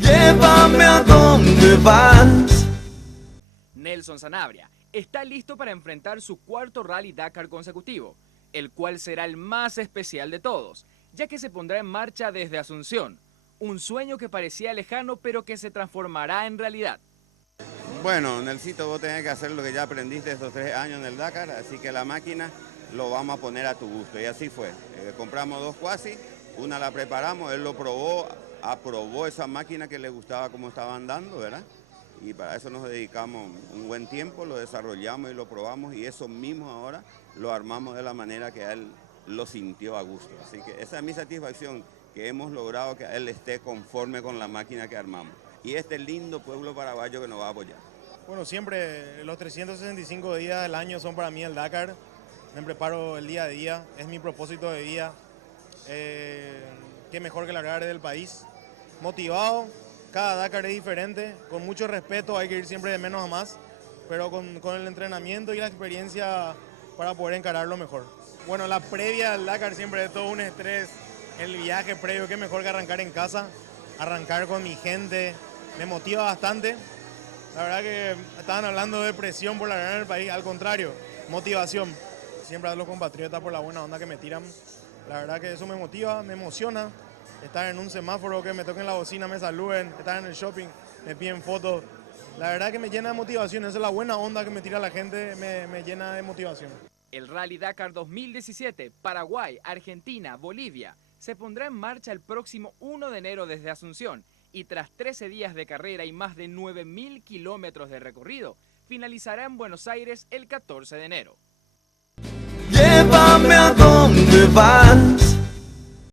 Llévame a donde vas. Nelson Sanabria está listo para enfrentar su cuarto Rally Dakar consecutivo, el cual será el más especial de todos, ya que se pondrá en marcha desde Asunción, un sueño que parecía lejano pero que se transformará en realidad. Bueno, Nelsito, vos tenés que hacer lo que ya aprendiste estos 3 años en el Dakar, así que la máquina lo vamos a poner a tu gusto. Y así fue. Compramos 2 Quasi, una la preparamos, él lo probó, aprobó esa máquina que le gustaba como estaba andando, ¿verdad? Y para eso nos dedicamos un buen tiempo, lo desarrollamos y lo probamos y eso mismo ahora lo armamos de la manera que él lo sintió a gusto. Así que esa es mi satisfacción, que hemos logrado que él esté conforme con la máquina que armamos. Y este lindo pueblo paraguayo que nos va a apoyar. Bueno, siempre los 365 días del año son para mí el Dakar. Me preparo el día a día, es mi propósito de vida. Qué mejor que largar del país. Motivado, cada Dakar es diferente, con mucho respeto, hay que ir siempre de menos a más, pero con el entrenamiento y la experiencia para poder encararlo mejor. Bueno, la previa al Dakar siempre es todo un estrés, el viaje previo, qué mejor que arrancar en casa, arrancar con mi gente, me motiva bastante. La verdad que estaban hablando de presión por largar en el país, al contrario, motivación. Siempre a los compatriotas por la buena onda que me tiran. La verdad que eso me motiva, me emociona. Estar en un semáforo, que me toquen la bocina, me saluden, estar en el shopping, me piden fotos. La verdad que me llena de motivación, esa es la buena onda que me tira la gente, me llena de motivación. El Rally Dakar 2017, Paraguay, Argentina, Bolivia, se pondrá en marcha el próximo 1 de enero desde Asunción y tras 13 días de carrera y más de 9.000 kilómetros de recorrido, finalizará en Buenos Aires el 14 de enero. Llévame a donde vas.